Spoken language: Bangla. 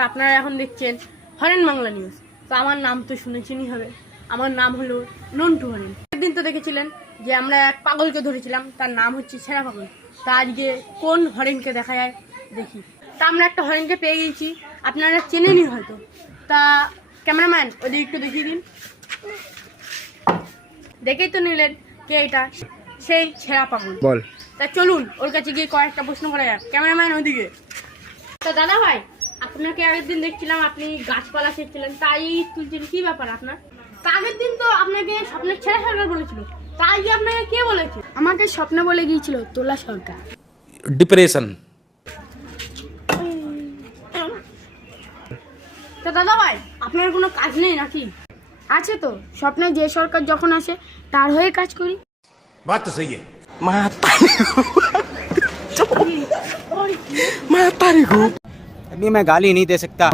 তা আপনারা এখন দেখছেন হরেন বাংলা নিউজ। তো আমার নাম তো শুনেছেনই হবে, আমার নাম হলো নন্টু হরেন। একদিন তো দেখেছিলেন যে আমরা এক পাগলকে ধরেছিলাম, তার নাম হচ্ছে ছেঁড়া পাগল। তা আজকে কোন হরেনকে দেখা যায় দেখি। তা আমরা একটা হরেনকে পেয়ে গেছি, আপনারা চেনেনই হয়তো। তা ক্যামেরাম্যান ওদের একটু দেখিয়ে দিন। দেখেই তো নিলেন কে এটা, সেই ছেঁড়া পাগল। বল। তা চলুন ওর কাছে গিয়ে কয়েকটা প্রশ্ন করা যাক। ক্যামেরাম্যান ওদিকে। তা দাদা ভাই, আপনাকে আগের দিন দেখছিলাম আপনি গাছপালা ছেড়ছিলেন, তাই তুলছেন, কি ব্যাপার আপনার? তা আগের দিন তো আপনাকে স্বপ্নের ছেঁড়া সরকার বলেছিল, তাই কি আপনাকে কে বলেছে? আমাকে স্বপ্নে বলে গিয়েছিল তোলা সরকার। ডিপ্রেশন। তা দাদা ভাই, আপনার কোনো কাজ নেই নাকি? আছে তো, স্বপ্নে যে সরকার যখন আসে তার হয়ে কাজ করি। बात तो सही है। अभी मैं गाली नहीं दे सकता।